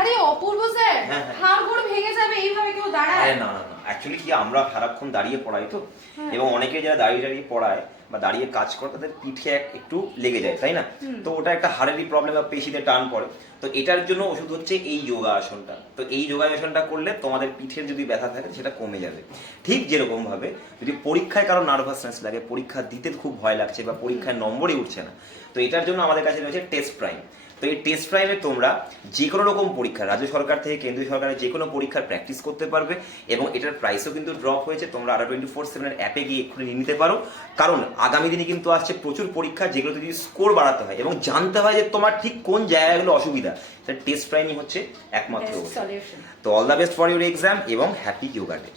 আরে অপূর্ব স্যার, হ্যাঁ, হ্যাঁ। হাড় গোড় ভেঙে যাবে এইভাবে কেউ দাঁড়ায়? আরে না না না, অ্যাকচুয়ালি কি আমরা সারাক্ষণ দাঁড়িয়ে পড়াই তো, এবং অনেকে যারা দাঁড়িয়ে দাঁড়িয়ে পড়ায় বা দাঁড়িয়ে কাজ করে তাদের পিঠে একটু লেগে যায়, তাই না? তো ওটা একটা হাড়েরই প্রবলেম বা পেশিতে টান পড়ে। তো এটার জন্য ওষুধ হচ্ছে এই যোগা আসনটা। তো এই যোগাসনটা করলে তোমাদের পিঠের যদি ব্যথা থাকে সেটা কমে যাবে। ঠিক যেরকম ভাবে যদি পরীক্ষায় কারো নার্ভাসনেস লাগে, পরীক্ষা দিতে খুব ভয় লাগছে বা পরীক্ষায় নম্বরই উঠছে না, তো এটার জন্য আমাদের কাছে রয়েছে টেস্ট প্রাইম। তো এই টেস্ট প্রাইমে তোমরা যে কোনো রকম পরীক্ষা, রাজ্য সরকার থেকে কেন্দ্রীয় সরকারের যে কোনো পরীক্ষার প্র্যাকটিস করতে পারবে, এবং এটার প্রাইসও কিন্তু ড্রপ হয়েছে। তোমরা ADA24/7 অ্যাপে গিয়ে এক্ষুনি নিয়ে নিতে পারো, কারণ আগামী দিনে কিন্তু আসছে প্রচুর পরীক্ষা যেগুলো যদি স্কোর বাড়াতে হয় এবং জানতে হয় যে তোমার ঠিক কোন জায়গাগুলো অসুবিধা, সেটা টেস্ট প্রাইমই হচ্ছে একমাত্র। সলিউশন। তো all the best for your exam এবং হ্যাপি যোগা ডে।